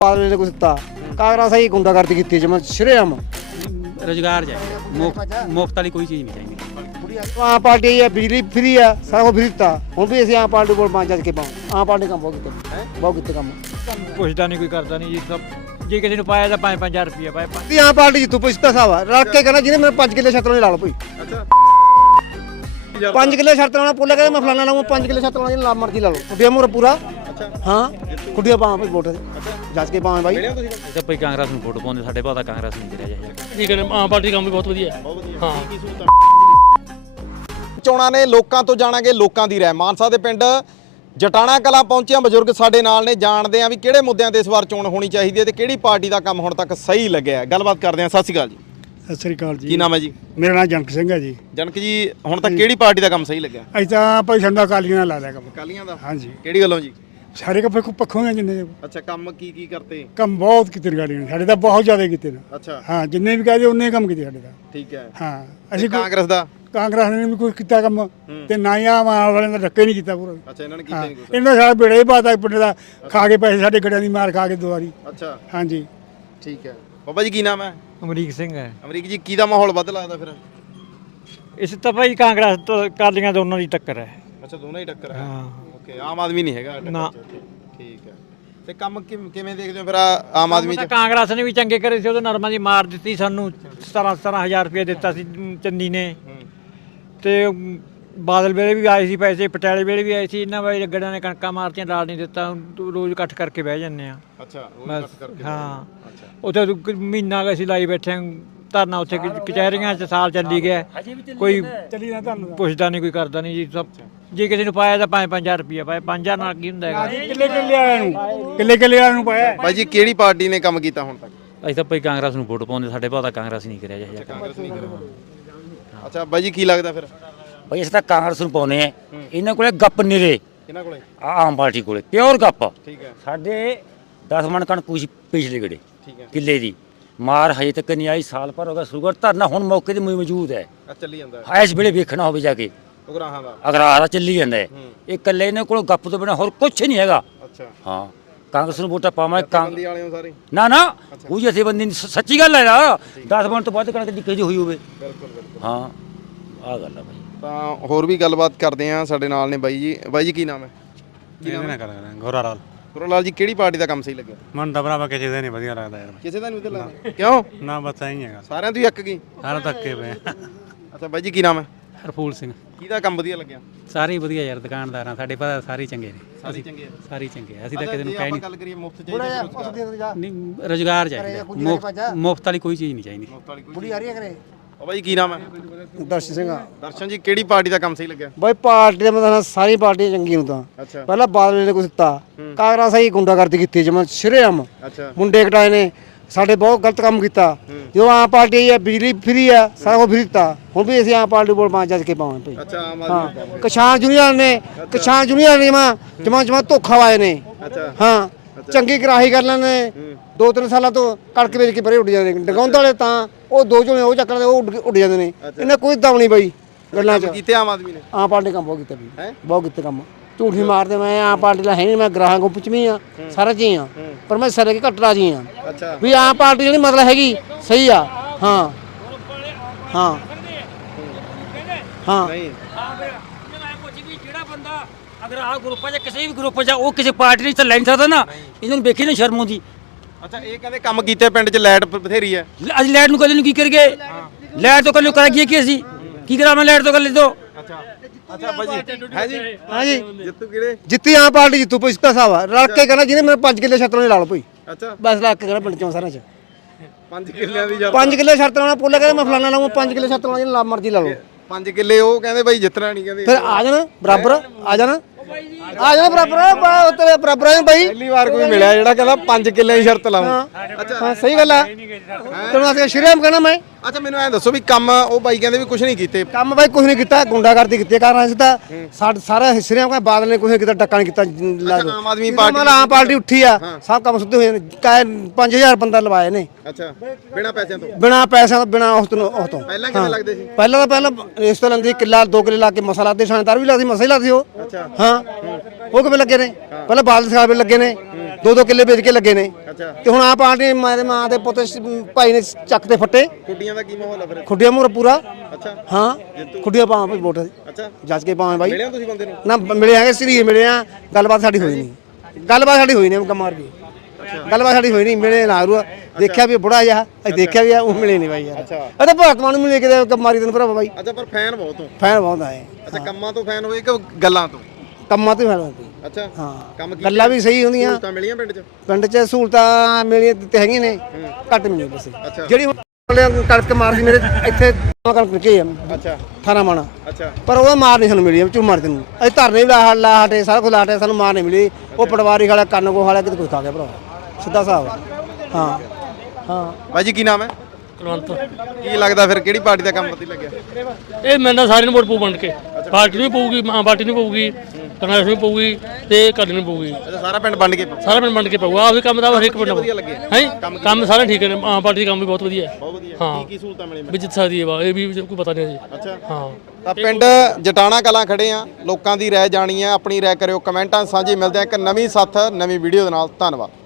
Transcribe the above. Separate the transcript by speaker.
Speaker 1: ਬਾਦਲ ਨੇ ਕੁਛ ਦਿੱਤਾ ਕਾਂਗਰਸ ਆਈ ਗੁੰਡਾਗਰਦੀ ਕੀਤੀ ਜਿਵੇਂ ਸ਼ਰੇਆਮ
Speaker 2: ਰੁਜ਼ਗਾਰ ਚਾਹੀਦਾ ਮੁਫਤ ਵਾਲੀ ਕੋਈ ਚੀਜ਼ ਨਹੀਂ ਚਾਹੀਦੀ।
Speaker 1: ਆਮ ਪਾਰਟੀ ਹੈ ਬਿਜਲੀ ਫਰੀ ਆ ਸਾਰਾ ਕੁਝ ਫਰੀ ਦਿੱਤਾ ਹੁਣ ਵੀ ਅਸੀਂ ਆਮ ਪਾਰਟੀ ਕੋਲ ਪੰਜ ਕੇ ਪਾਉਂ ਆਮ ਪਾਰਟੀ ਕੰਮ ਬਹੁਤ ਕੀਤੇ ਕੰਮ
Speaker 3: ਪੁੱਛਦਾ ਨਹੀਂ ਕੋਈ ਕਰਦਾ ਨਹੀਂ ਜੀ ਸਭ ਜੇ ਕਿਸੇ ਨੂੰ ਪਾਇਆ ਤਾਂ 5-5 ਰੁਪਏ ਪਾਏ
Speaker 1: ਤੇ ਆਮ ਪਾਰਟੀ ਜਿੱਤੂ ਪੁੱਛਦਾ ਸਾਵਾ ਰਲ ਕੇ ਕਹਿੰਦਾ ਜਿਹਨੇ ਮੈਨੂੰ 5 ਕਿੱਲੇ ਛੱਤਰਾਂ ਲਾ ਲਓ ਭਾਈ
Speaker 4: ਅੱਛਾ
Speaker 1: 5 ਕਿੱਲੇ ਛੱਤਰਾਂ ਨਾਲ ਪੁੱਲੇ ਕਹਿੰਦਾ ਮੈਂ ਫਲਾਣਾ ਲਾਉਂ 5 ਕਿੱਲੇ ਛੱਤਰਾਂ ਨਾਲ ਲਾ ਮਰਜ਼ੀ ਲਾ ਲਓ ਕੁੱਡੀਆਂ ਮੂਹਰੇ ਪੂਰਾ ਹਾਂ ਕੁੱਡੀਆਂ ਪਾਵਾਂ ਭਾਈ ਵੋਟ ਜੱਜ ਕੇ ਪਾਵਾਂ ਭਾਈ
Speaker 2: ਇਹ ਤਾਂ ਭਾਈ ਕਾਂਗਰਸ ਨੂੰ ਵੋਟ ਪਾਉਂਦੇ ਸਾਡੇ ਭਾਅ ਦਾ ਕਾਂਗਰਸ ਨਹੀਂ ਜਿਰਿਆ ਜਾਏ
Speaker 5: ਠੀਕ ਹੈ ਆਮ ਪਾਰਟੀ ਕੰਮ ਵੀ ਬਹੁਤ ਵਧੀਆ ਹੈ। ਹਾਂ
Speaker 4: ਚੋਣਾਂ ਨੇ ਲੋਕਾਂ ਤੋਂ ਜਾਣਾਂਗੇ ਲੋਕਾਂ ਦੀ ਰਾਏ। ਮਾਨਸਾ ਦੇ ਪਿੰਡ ਜਟਾਣਾ ਕਲਾਂ ਪਹੁੰਚਿਆ ਬਜ਼ੁਰਗ ਸਾਡੇ ਨਾਲ ਨੇ, ਜਾਣਦੇ ਆ ਵੀ ਕਿਹੜੇ ਮੁੱਦਿਆਂ ਤੇ ਇਸ ਵਾਰ ਚੋਣ ਹੋਣੀ ਚਾਹੀਦੀ ਹੈ ਤੇ ਕਿਹੜੀ ਪਾਰਟੀ ਦਾ ਕੰਮ ਹੁਣ ਤੱਕ ਸਹੀ ਲੱਗਿਆ। ਗੱਲਬਾਤ ਕਰਦੇ ਆ। ਸਤਿ ਸ਼੍ਰੀ ਅਕਾਲ ਜੀ।
Speaker 6: ਸਤਿ ਸ੍ਰੀ ਅਕਾਲ ਜੀ।
Speaker 4: ਕੀ ਨਾਮ ਹੈ ਜੀ?
Speaker 6: ਮੇਰਾ ਨਾਮ ਜਨਕ ਸਿੰਘ ਹੈ ਜੀ।
Speaker 4: ਜਨਕ ਜੀ ਹੁਣ ਤੱਕ ਕਿਹੜੀ ਪਾਰਟੀ ਦਾ ਕੰਮ ਸਹੀ ਲੱਗਿਆ?
Speaker 6: ਅਸੀਂ ਤਾਂ ਭਾਈ ਸੰਦਾ ਕਾਲੀਆਂ ਨਾਲ ਲਾ ਲਿਆ ਕੰਮ।
Speaker 4: ਅਕਾਲੀਆਂ ਦਾ?
Speaker 6: ਹਾਂਜੀ
Speaker 4: ਕਿਹੜੀ ਗੱਲੋਂ ਜੀ?
Speaker 6: ਸਾਰੇ ਕੱਪੇ ਪੱਖੋਂ ਆ ਜਿੰਨੇ
Speaker 4: ਅੱਛਾ ਕੰਮ ਕੀ ਕਰਤੇ?
Speaker 6: ਕੰਮ ਬਹੁਤ ਕੀਤੇ ਗਾਲੀਆਂ ਨੇ ਸਾਡੇ ਤਾਂ ਬਹੁਤ ਜ਼ਿਆਦਾ ਕੀਤੇ ਨੇ।
Speaker 4: ਅੱਛਾ
Speaker 6: ਹਾਂ ਜਿੰਨੇ ਵੀ ਕਹਦੇ ਉਹਨੇ ਕੰਮ ਕੀਤੇ ਸਾਡੇ ਤਾਂ।
Speaker 4: ਠੀਕ ਹੈ।
Speaker 6: ਹਾਂ
Speaker 4: ਅਸੀਂ ਕਾਂਗਰਸ ਦਾ?
Speaker 6: ਕਾਂਗਰਸ ਨੇ ਵੀ ਕੋਈ ਕੀਤਾ ਕੰਮ ਤੇ ਨਾ ਹੀ ਆਮ ਵਾਲਿਆਂ ਦਾ ਧੱਕੇ ਨਹੀਂ ਕੀਤਾ ਪੂਰਾ।
Speaker 4: ਅੱਛਾ ਇਹਨਾਂ ਨੇ ਕੀਤਾ ਨਹੀਂ ਕੁਝ?
Speaker 6: ਇਹਨਾਂ ਸਾਰਾ ਬੇੜਾ ਹੀ ਪਾਤਾ ਪਿੰਡ ਦਾ ਖਾ ਕੇ ਪੈਸੇ ਸਾਡੇ ਗੜਿਆਂ ਦੀ ਮਾਰ ਖਾ ਕੇ ਦੁਆਰੀ।
Speaker 4: ਅੱਛਾ
Speaker 6: ਹਾਂਜੀ
Speaker 4: ਠੀਕ ਹੈ। ਬਾਬਾ ਜੀ ਕੀ ਨਾਮ ਹੈ?
Speaker 3: ਅਮਰੀਕ ਸਿੰਘ ਹੈ।
Speaker 4: ਅਮਰੀਕ ਜੀ ਕਿਹਦਾ ਮਾਹੌਲ ਵੱਧ ਲੱਗਦਾ ਫਿਰ?
Speaker 3: ਇਸ ਤਾਂ ਭਾਈ ਕਾਂਗਰਸ ਤੋਂ ਕਾਲੀਆਂ ਦੋਨਾਂ ਦੀ ਟੱਕਰ ਹੈ।
Speaker 4: ਅੱਛਾ ਦੋਨਾਂ ਹੀ ਟੱਕਰ ਹੈ।
Speaker 3: ਹਾਂ
Speaker 4: ਓਕੇ ਆਮ ਆਦਮੀ ਨਹੀਂ ਹੈਗਾ ਟੱਕਰ
Speaker 3: ਨਾ।
Speaker 4: 'ਚ। ਠੀਕ ਹੈ। ਤੇ ਕੰਮ ਕਿਵੇਂ ਦੇਖਦੇ ਹੋ ਫਿਰ ਆਮ ਆਦਮੀ
Speaker 3: ਤਾਂ
Speaker 4: ਚ?
Speaker 3: ਕਾਂਗਰਸ ਨੇ ਵੀ ਚੰਗੇ ਕਰੇ ਸੀ, ਉਹਦੇ ਨਰਮਾਂ ਦੀ ਮਾਰ ਦਿੱਤੀ ਸਾਨੂੰ 17,000 ਰੁਪਏ ਦਿੱਤਾ ਸੀ ਚੰਨੀ ਨੇ। ਤੇ ਬਾਦਲ ਵੇਲੇ ਵੀ ਆਏ ਸੀ ਪੈਸੇ, ਪਟਿਆਲੇ ਵੇਲੇ ਵੀ ਆਏ ਸੀ। ਇਹਨਾਂ ਵਾਰੀ ਗੱਡਾਂ ਨੇ ਕਣਕਾਂ ਮਾਰਤੀਆਂ, ਰਾਲ ਨਹੀਂ ਦਿੱਤਾ। ਰੋਜ਼ ਇਕੱਠ ਕਰਕੇ ਬਹਿ ਜੰਨੇ ਆ।
Speaker 4: ਅੱਛਾ
Speaker 3: ਬਸ ਹਾਂ ਉੱਥੇ ਮਹੀਨਾ ਅਸੀਂ ਲਾਈ ਬੈਠੇ ਹਾਂ ਧਰਨਾ ਉੱਥੇ ਕਚਹਿਰੀਆਂ 'ਚ ਸਾਲ ਚੱਲੀ ਗਿਆ ਕੋਈ ਪੁੱਛਦਾ ਨਹੀਂ ਕੋਈ ਕਰਦਾ ਨਹੀਂ ਜੀ ਸਭ ਜੇ ਕਿਸੇ ਨੂੰ ਪਾਇਆ ਤਾਂ 5-5 ਰੁਪਏ ਪਾਏ 5,000 ਨਾਲ ਕੀ ਹੁੰਦਾ ਹੈਗਾ।
Speaker 6: ਕਿੱਲੇ ਵਾਲਿਆਂ ਨੂੰ ਪਾਇਆ।
Speaker 4: ਬਾਈ ਜੀ ਕਿਹੜੀ ਪਾਰਟੀ ਨੇ ਕੰਮ ਕੀਤਾ ਹੁਣ ਤੱਕ?
Speaker 2: ਅਸੀਂ ਤਾਂ ਭਾਈ ਕਾਂਗਰਸ ਨੂੰ ਵੋਟ ਪਾਉਂਦੇ ਸਾਡੇ ਭਾਅ ਦਾ ਕਾਂਗਰਸ ਨਹੀਂ ਕਰਿਆ ਜਾਏ।
Speaker 4: ਕਾਂਗਰਸ ਨਹੀਂ ਕਰਦਾ। ਅੱਛਾ ਬਾਈ ਜੀ ਕੀ ਲੱਗਦਾ ਫਿਰ?
Speaker 7: ਭਾਈ ਅਸੀਂ ਤਾਂ ਕਾਂਗਰਸ ਨੂੰ ਪਾਉਨੇ ਆ। ਇਹਨਾਂ ਕੋਲੇ ਗੱਪ ਨਿਰੇ
Speaker 4: ਕਿਹਨਾਂ ਕੋਲੇ?
Speaker 7: ਆਮ ਪਾਰਟੀ ਕੋਲੇ ਪਿਓਰ ਗੱਪ।
Speaker 4: ਠੀਕ ਹੈ।
Speaker 7: ਸਾਡੇ 10 ਮਣ ਕਣਕ ਕੁਛ ਪਿਛਲੇ ਗੜੇ
Speaker 4: ਠੀਕ ਹੈ।
Speaker 7: ਕਿੱਲੇ ਦੀ ਮਾਰ ਹਜੇ ਤੱਕ ਨਹੀਂ ਆਈ। ਸਾਲ ਭਰ ਹੋ ਗਿਆ ਸ਼ੂਗਰ ਧਰਨਾ ਹੁਣ ਮੌਕੇ ਤੇ ਮੌਜੂਦ ਹੈ।
Speaker 4: ਆ ਚੱਲੀ ਜਾਂਦਾ
Speaker 7: ਇਸ ਵੇਲੇ ਵੇਖਣਾ ਹੋਵੇ ਜਾ ਕੇ
Speaker 4: ਉਗਰਾਹਾਂ ਦਾ
Speaker 7: ਅਗਰਾਹ ਚੱਲੀ ਜਾਂਦਾ ਹੈ। ਇਹ ਇਕੱਲੇ ਇਹਨਾਂ ਕੋਲ ਗੱਪ ਤੋਂ ਬਿਨਾਂ ਹੋਰ ਕੁਛ ਨਹੀਂ ਹੈਗਾ।
Speaker 4: ਅੱਛਾ
Speaker 7: ਹਾਂ ਕਾਂਗਰਸ ਨੂੰ ਵੋਟਾਂ ਪਾਵਾਂ
Speaker 4: ਬੰਦੀ ਵਾਲੇ ਹੋ ਸਾਰੇ?
Speaker 7: ਨਾ ਨਾ ਕੋਈ ਜਥੇਬੰਦੀ ਨਹੀਂ। ਸੱਚੀ ਗੱਲ ਹੈ ਨਾ 10 ਮਣ ਤੋਂ ਵੱਧ ਕਣਕ ਦੀ ਕਿਹਦੀ ਹੋਈ ਹੋਵੇ।
Speaker 4: ਬਿਲਕੁਲ ਬਿਲਕੁਲ।
Speaker 7: ਹਾਂ ਆਹ ਗੱਲ ਹੈ ਭਾਈ।
Speaker 4: ਤਾਂ ਹੋਰ ਵੀ ਗੱਲਬਾਤ ਕਰਦੇ ਆ। ਸਾਡੇ ਨਾਲ ਨੇ ਬਾਈ ਜੀ। ਬਾਈ ਜੀ ਕੀ ਨਾਮ ਹੈ?
Speaker 5: ਗੋਰਾ ਰਾਲ
Speaker 4: ਗੁਰਲਾਲ ਜੀ ਕਿਹੜੀ ਪਾਰਟੀ ਦਾ ਕੰਮ ਸਹੀ ਲੱਗਿਆ?
Speaker 5: ਮਨ ਤਾਂ ਭਰਾਵਾ ਕਿਸੇ ਦਾ ਨਹੀਂ ਵਧੀਆ ਲੱਗਦਾ ਯਾਰ।
Speaker 4: ਕਿਸੇ ਦਾ ਨਹੀਂ ਵਧੀਆ ਲੱਗਦਾ? ਕਿਉਂ?
Speaker 5: ਨਾ ਬਸ ਐਂ ਹੀ ਹੈਗਾ
Speaker 4: ਸਾਰਿਆਂ ਤੋਂ ਹੀ ਅੱਕ ਗਈ?
Speaker 5: ਸਾਰਾ ਧੱਕੇ ਪਏ
Speaker 4: ਅੱਛਾ ਬਾਈ ਜੀ ਕੀ ਨਾਮ ਹੈ?
Speaker 2: ਹਰਫੂਲ ਸਿੰਘ
Speaker 4: ਕਿਹਦਾ ਕੰਮ ਵਧੀਆ ਲੱਗਿਆ?
Speaker 2: ਸਾਰੇ ਹੀ ਵਧੀਆ ਯਾਰ ਦੁਕਾਨਦਾਰਾਂ ਸਾਡੇ ਭਾਅ ਸਾਰੇ ਚੰਗੇ ਨੇ।
Speaker 4: ਸਾਰੇ ਚੰਗੇ ਆ।
Speaker 2: ਸਾਰੇ ਚੰਗੇ ਆ। ਅਸੀਂ ਤਾਂ
Speaker 4: ਅੱਛਾ,
Speaker 2: ਕਿਸੇ ਨੂੰ
Speaker 4: ਜੇ
Speaker 2: ਕਹਿ
Speaker 4: ਆਪਾਂ
Speaker 2: ਨਹੀਂ
Speaker 4: ਗੱਲ ਕਰੀਏ ਮੁਫਤ ਚਾਹੀਦਾ
Speaker 2: ਨਹੀਂ ਰੁਜ਼ਗਾਰ ਚਾਹੀਦਾ ਮੁਫਤ ਵਾਲੀ ਕੋਈ ਚੀਜ਼ ਨਹੀਂ ਚਾਹੀਦੀ।
Speaker 1: ਬੁੜੀ ਆ ਰਹੀ ਹੈ ਕਰੇ
Speaker 4: ਬਾਬਾ ਜੀ ਕੀ ਨਾਮ ਹੈ?
Speaker 1: ਦਰਸ਼ਨ ਸਿੰਘ
Speaker 4: ਦਰਸ਼ਨ ਜੀ ਕਿਹੜੀ ਪਾਰਟੀ ਦਾ ਕੰਮ ਸਹੀ ਲੱਗਿਆ?
Speaker 1: ਬਾਈ ਪਾਰਟੀ ਦੇ ਮਤਲਬ ਸਾਰੀ ਪਾਰਟੀਆਂ ਚੰਗੀਆਂ ਨੂੰ ਤਾਂ
Speaker 4: ਅੱਛਾ
Speaker 1: ਪਹਿਲਾਂ ਬਾਦਲ ਨੇ ਕੁਛ ਦਿੱਤਾ ਕਾਂਗਰਸ ਆਈ ਗੁੰਡਾਗਰਦੀ ਕੀਤੀ ਜਿਵੇਂ ਸ਼ਰੇਆਮ
Speaker 4: ਅੱਛਾ
Speaker 1: ਮੁੰਡੇ ਕਟਾਏ ਨੇ ਸਾਡੇ ਬਹੁਤ ਗਲਤ ਕੰਮ ਕੀਤਾ। ਜਦੋਂ ਆਮ ਪਾਰਟੀ ਆਈ ਹੈ ਬਿਜਲੀ ਫਰੀ ਆ ਸਾਰਾ ਕੁਝ ਫਰੀ ਦਿੱਤਾ ਹੁਣ ਵੀ ਅਸੀਂ ਆਮ ਪਾਰਟੀ ਕੋਲ ਪੰਜ ਕੇ ਪਾਵਾਂ ਭਾਈ।
Speaker 4: ਅੱਛਾ ਆਮ
Speaker 1: ਹਾਂ
Speaker 4: ਆਦਮੀ
Speaker 1: ਕਿਸਾਨ ਯੂਨੀਅਨ ਨੇ ਜਮਾ ਧੋਖਾ ਵਾਏ ਨੇ।
Speaker 4: ਅੱਛਾ
Speaker 1: ਹਾਂ ਚੰਗੀ ਗਰਾਹੀ ਕਰ ਲੈਣੇ 2-3 ਸਾਲਾਂ ਤੋਂ ਕਣਕ ਵੇਚ ਕੇ ਪਰੇ ਉੱਡ ਜਾਂਦੇ ਨੇ ਡਗਾਉਂਦੇ ਵਾਲੇ ਤਾਂ ਉਹ ਦੋ ਝੋਲੇ ਉਹ ਚੱਕਦੇ ਉਹ ਉੱਡ ਜਾਂਦੇ ਨੇ। ਇਹਨਾਂ ਕੋਈ ਦਮ ਨਹੀਂ ਬਾਈ ਗੱਲਾਂ 'ਚ।
Speaker 4: ਕੀਤੇ ਆਮ ਆਦਮੀ ਨੇ?
Speaker 1: ਆਮ ਪਾਰਟੀ ਕੰਮ ਬਹੁਤ ਕੀਤਾ ਵੀ ਬਹੁਤ ਕੀਤੇ ਕੰਮ ਝੂਠੀ ਮਾਰਦੇ। ਮੈਂ ਆਮ ਪਾਰਟੀ ਦਾ ਹੈ ਨਹੀਂ ਮੈਂ ਗ੍ਰਾਹਾਂ ਕੋ ਪੁੱਛਵੀਂ ਆ ਸਾਰਾ ਜੀ ਆ ਪਰ ਮੈਂ ਸਾਰੇ ਕੇ ਘੱਟ ਰਾਜੀ ਆ
Speaker 4: ਅੱਛਾ
Speaker 1: ਵੀ ਆਮ ਪਾਰਟੀ ਜਿਹੜੀ ਮਤਲਬ ਹੈਗੀ ਸਹੀ ਆ। ਹਾਂ ਹਾਂ ਹਾਂ
Speaker 4: ਨਹੀਂ
Speaker 7: ਜਿਹੜਾ ਬੰਦਾ ਅਗਰ ਆਹ ਗਰੁੱਪਾਂ 'ਚ ਕਿਸੇ ਵੀ ਗਰੁੱਪ 'ਚ ਉਹ ਕਿਸੇ ਪਾਰਟੀ ਨਹੀਂ ਲੈ ਨਹੀਂ ਸਕਦਾ ਨਾ ਇਹਨਾਂ ਨੂੰ ਵੇਖੀ ਨਾ ਸ਼ਰਮ ਆਉਂਦੀ।
Speaker 4: ਅੱਛਾ ਇਹ ਕਹਿੰਦੇ ਕੰਮ ਕੀਤੇ ਪਿੰਡ 'ਚ ਲਾਈਟ ਬਥੇਰੀ ਹੈ।
Speaker 7: ਅੱਜ ਲਾਈਟ ਨੂੰ ਕੱਲੇ ਨੂੰ ਕੀ ਕਰ ਗਏ? ਲਾਈਟ ਤੋਂ ਕੱਲੇ ਕਰਾਂਗੇ ਕੀ ਅਸੀਂ ਕੀ ਕਰਾਵਾਂ ਲਾਈਟ ਤੋਂ ਕੱਲੇ ਤੋਂ?
Speaker 4: ਅੱਛਾ ਅੱਛਾ ਬਾਜੀ ਹੈ ਜੀ
Speaker 1: ਹਾਂਜੀ
Speaker 4: ਜਿੱਤੂ ਕਿਹੜੇ?
Speaker 1: ਜਿੱਤੀ ਆਮ ਪਾਰਟੀ ਜਿੱਤੂ ਪੁੱਛਦਾ ਸਾਵਾ ਰਲ ਕੇ ਕਹਿੰਦਾ ਜਿਹਨੇ ਮੈਨੂੰ 5 ਕਿੱਲੇ ਛੱਤਰਾਂ ਲਾ ਲਓ ਭਾਈ
Speaker 4: ਅੱਛਾ
Speaker 1: ਬਸ ਲਾ ਕੇ ਕਹਿੰਦਾ ਪਿੰਡ ਚੋਂ ਸਾਰਿਆਂ 'ਚ
Speaker 4: 5 ਕਿੱਲਿਆਂ ਦੀ ਜਾਂ
Speaker 1: 5 ਕਿੱਲੇ ਛੱਤਰਾਂ ਨਾਲ ਪੁੱਲੇ ਕਹਿੰਦਾ ਮੈਂ ਫਲਾਣਾ ਲਾਉਂ 5 ਕਿੱਲੇ ਛੱਤਰਾਂ ਨਾਲ ਲਾ ਮਰਜ਼ੀ ਲਾ ਲਓ
Speaker 4: 5 ਕਿੱਲੇ ਉਹ ਕਹਿੰਦੇ ਬਾਈ ਜਿੱਤਣਾ ਨਹੀਂ ਕਹਿੰਦੇ।
Speaker 1: ਫਿਰ ਆ ਜਾਣਾ ਬਰਾਬਰ ਆ ਜਾਣਾ ਬਰਾਬਰ ਆ ਭਾਈ।
Speaker 4: ਪਹਿਲੀ ਵਾਰ ਕੋਈ ਮਿਲਿਆ ਜਿਹੜਾ ਕਹਿੰਦਾ 5 ਕਿੱਲੇ ਦੀ ਸ਼ਰਤ ਲਾਉਂ।
Speaker 1: ਹਾਂ ਸਹੀ ਗੱਲ ਆ ਤੈਨੂੰ ਅਸੀਂ ਸ਼੍ਰੀਰਾਮ ਕਹਿਣਾ ਮੈਂ।
Speaker 4: ਅੱਛਾ ਮੈਨੂੰ ਐਂ ਦੱਸੋ ਵੀ ਕੰਮ ਉਹ ਬਾਈ ਕਹਿੰਦੇ ਵੀ ਕੁਝ ਨਹੀਂ ਕੀਤੇ।
Speaker 1: ਕੰਮ ਬਾਈ ਕੁਝ ਨਹੀਂ ਕੀਤਾ ਗੁੰਡਾਗਰਦੀ ਕੀਤੀ ਕਾਰਨ ਅਸੀਂ ਤਾਂ ਸਾਰਾ ਹਿੱਸਰਿਆਂ ਕੋ ਬਾਦਲ ਨੇ ਕੁਝ ਨਹੀਂ ਕੀਤਾ ਟੱਕਾ ਨਹੀਂ ਕੀਤਾ।
Speaker 4: ਆਮ ਆਦਮੀ
Speaker 1: ਆਮ ਪਾਰਟੀ ਉੱਠੀ ਆ ਸਭ ਕੰਮ ਸੁੱਧੇ ਹੋਏ ਨੇ 5000 ਬੰਦਾ ਲਵਾਏ ਨੇ
Speaker 4: ਅੱਛਾ ਬਿਨਾ ਪੈਸਿਆਂ ਤੋਂ?
Speaker 1: ਬਿਨਾ ਪੈਸਿਆਂ ਤੋਂ ਬਿਨਾ ਉਸ ਤੋਂ
Speaker 4: ਪਹਿਲਾਂ ਕਿਵੇਂ ਲੱਗਦੇ ਸੀ?
Speaker 1: ਪਹਿਲਾਂ ਇਸ ਤੋਂ ਲੈਂਦੀ ਕਿੱਲਾ 2 ਕਿੱਲੇ ਲਾ ਕੇ ਮਸਾ ਲਾਦੇ ਥਾਣੇਦਾਰ ਵੀ ਲੱਗਦੀ ਮਸਾ ਹੀ ਲੱਗਦੀ ਉਹ।
Speaker 4: ਅੱਛਾ
Speaker 1: ਹਾਂ ਉਹ ਕਿਵੇਂ ਲੱਗੇ ਨੇ ਪਹਿਲਾਂ ਬਾਦਲ ਸਾਹਿਬ ਵੇਲੇ ਲੱਗੇ ਨੇ 2-2 ਕਿੱਲੇ ਵੇਚ ਕੇ ਲੱਗੇ ਨੇ
Speaker 4: ਅੱਛਾ
Speaker 1: ਤੇ ਹੁਣ ਆ ਪਾਰਟੀ ਮੇਰੇ ਮਾਂ ਦੇ ਪੁੱਤ ਭਾਈ ਨੇ ਚੱਕ ਤੇ ਫੱਟੇ
Speaker 4: ਕੁੱਡੀਆਂ ਦਾ ਕੀ ਮਾਹੌਲ ਹੈ ਫਿਰ
Speaker 1: ਖੁੱਡੀਆਂ ਮੂਹਰੇ ਪੂਰਾ
Speaker 4: ਅੱਛਾ
Speaker 1: ਹਾਂ ਖੁੱਡੀਆਂ ਪਾਵਾਂ ਵੋਟ
Speaker 4: ਅੱਛਾ
Speaker 1: ਜੱਜ ਕੇ ਪਾਵਾਂ ਬਾਈ
Speaker 4: ਮਿਲਿਆ ਤੁਸੀਂ ਬੰਦੇ ਨੂੰ
Speaker 1: ਨਾ ਮਿਲੇ ਹੈਗੇ ਸਰੀਏ ਮਿਲੇ ਆ ਗੱਲਬਾਤ ਸਾਡੀ ਹੋਈ ਨਹੀਂ ਗੱਲਬਾਤ ਸਾਡੀ ਹੋਈ ਨਹੀਂ ਮਾਰ ਗਈ ਗੱਲਬਾਤ ਸਾਡੀ ਹੋਈ ਨਹੀਂ ਮਿਲੇ ਨਾ ਰੂ ਦੇਖਿਆ ਵੀ ਬੁੜਾ ਜਿਹਾ ਅਸੀਂ ਦੇਖਿਆ ਵੀ ਉਹ ਮਿਲੇ ਨਹੀਂ ਬਾਈ ਯਾਰ
Speaker 4: ਅੱਛਾ
Speaker 1: ਇਹ ਤਾਂ ਭਗਵਾਨ ਨੂੰ ਮਿਲੇ ਕਿਤੇ ਮਾਰੀ ਤੈਨੂੰ ਭਰਾ ਬਾਈ
Speaker 4: ਅੱਛਾ ਪਰ ਫੈਨ ਬਹੁਤ ਹੋ
Speaker 1: ਫੈਨ ਬਹੁਤ ਆਏ
Speaker 4: ਅੱਛਾ ਕੰਮਾਂ ਤੋਂ ਫੈਨ ਹੋਏ ਕਿ ਗੱਲਾਂ ਤੋਂ
Speaker 1: ਕੰਮਾਂ ਤੋਂ ਫੈਨ ਹੁੰਦੀ
Speaker 4: ਅੱਛਾ
Speaker 1: ਹਾਂ
Speaker 4: ਕੰਮ ਕੀ
Speaker 1: ਗੱਲਾਂ ਵੀ ਸਹੀ ਹੁੰਦੀਆਂ
Speaker 4: ਸਹੂਲਤਾਂ ਮਿਲੀਆਂ ਪਿੰਡ 'ਚ
Speaker 1: ਪਿੰਡ 'ਚ ਸਹੂਲਤਾਂ ਮਿਲੀਆਂ ਤੇ ਹੈਗੀਆਂ ਨੇ ਘੱਟ ਮਿਲੀਆਂ ਬਸ
Speaker 4: ਅੱਛਾ
Speaker 1: ਜਿਹੜੀ ਹੁਣ ਕਣਕ ਮਾਰਦੀ ਮੇਰੇ ਇੱਥੇ ਕਣਕ ਨਿਕਲੀ ਆ
Speaker 4: ਅੱਛਾ
Speaker 1: 18 ਮਣ
Speaker 4: ਅੱਛਾ
Speaker 1: ਪਰ ਉਹਦਾ ਮਾਰ ਨਹੀਂ ਸਾਨੂੰ ਮਿਲੀ ਝੂਮ ਮਾਰ ਤੈਨੂੰ ਅਸੀਂ ਧਰਨੇ ਵੀ ਲਾ ਹਟੇ ਸਾਰਾ ਕੁਝ ਲਾ ਹਟੇ ਸਾਨੂੰ ਮਾਰ ਨਹੀਂ ਮਿਲੀ ਉਹ ਪਟਵਾਰੀ ਵਾਲਾ ਕੰਨ ਕੋ ਵਾਲਾ ਕਿਤੇ ਕੁਝ ਖਾ ਗਿਆ ਭਰਾ ਸਿੱਧਾ ਹਿਸਾਬ ਹਾਂ ਹਾਂ
Speaker 4: ਬਾਈ ਜੀ ਕੀ ਨਾਮ ਹੈ
Speaker 8: ਕੁਲਵੰਤ
Speaker 4: ਕੀ ਲੱਗਦਾ ਫਿਰ ਕਿਹੜੀ ਪਾਰਟੀ ਦਾ ਕੰਮ ਵਧੀਆ ਲੱਗਿਆ
Speaker 8: ਇਹ ਮੈਨੂੰ ਸਾਰਿਆਂ ਨੂੰ ਵੋਟ ਪਊ ਬਣ ਕੇ ਪਾਰਟੀ ਨੂੰ ਵੀ ਪਊਗੀ ਆਮ ਪਾਰਟੀ ਨੂੰ ਪਊਗੀ ਕਾਂਗਰਸ ਨੂੰ ਪਊਗੀ ਤੇ ਕਾਲੀ ਨੂੰ ਪਊਗੀ
Speaker 4: ਅੱਛਾ ਸਾਰਾ ਪਿੰਡ ਵੰਡ ਕੇ
Speaker 8: ਸਾਰਾ ਪਿੰਡ ਬਣ ਕੇ ਪਊਗਾ ਆਪਦੇ ਕੰਮ ਦਾ ਹਰੇਕ ਪਿੰਡ
Speaker 4: ਵਧੀਆ ਲੱਗੇ
Speaker 8: ਹੈ ਕੰਮ ਸਾਰੇ ਠੀਕ ਨੇ ਆਮ ਪਾਰਟੀ ਦਾ ਕੰਮ ਵੀ ਬਹੁਤ ਵਧੀਆ ਹੈ
Speaker 4: ਬਹੁਤ ਵਧੀਆ
Speaker 8: ਹਾਂ।
Speaker 4: ਕੀ ਸਹੂਲਤਾਂ ਮਿਲੀਆਂ
Speaker 8: ਵੀ ਜਿੱਤ ਸਕਦੀ ਹੈ ਵਾ ਇਹ ਵੀ ਕੋਈ ਪਤਾ ਨਹੀਂ ਜੀ
Speaker 4: ਅੱਛਾ
Speaker 8: ਹਾਂ
Speaker 4: ਤਾਂ ਪਿੰਡ ਜਟਾਣਾ ਕਲਾਂ ਖੜੇ ਆ ਲੋਕਾਂ ਦੀ ਰਾਏ ਜਾਣੀ ਹੈ ਆਪਣੀ ਰਾਏ ਕਰਿਓ ਕਮੈਂਟਾਂ ਸਾਂਝੀ ਮਿਲਦੇ ਆ ਇੱਕ ਨਵੀਂ ਸਾਥ ਨਵੀਂ ਵੀਡੀਓ ਦੇ ਨਾਲ ਧੰਨਵਾਦ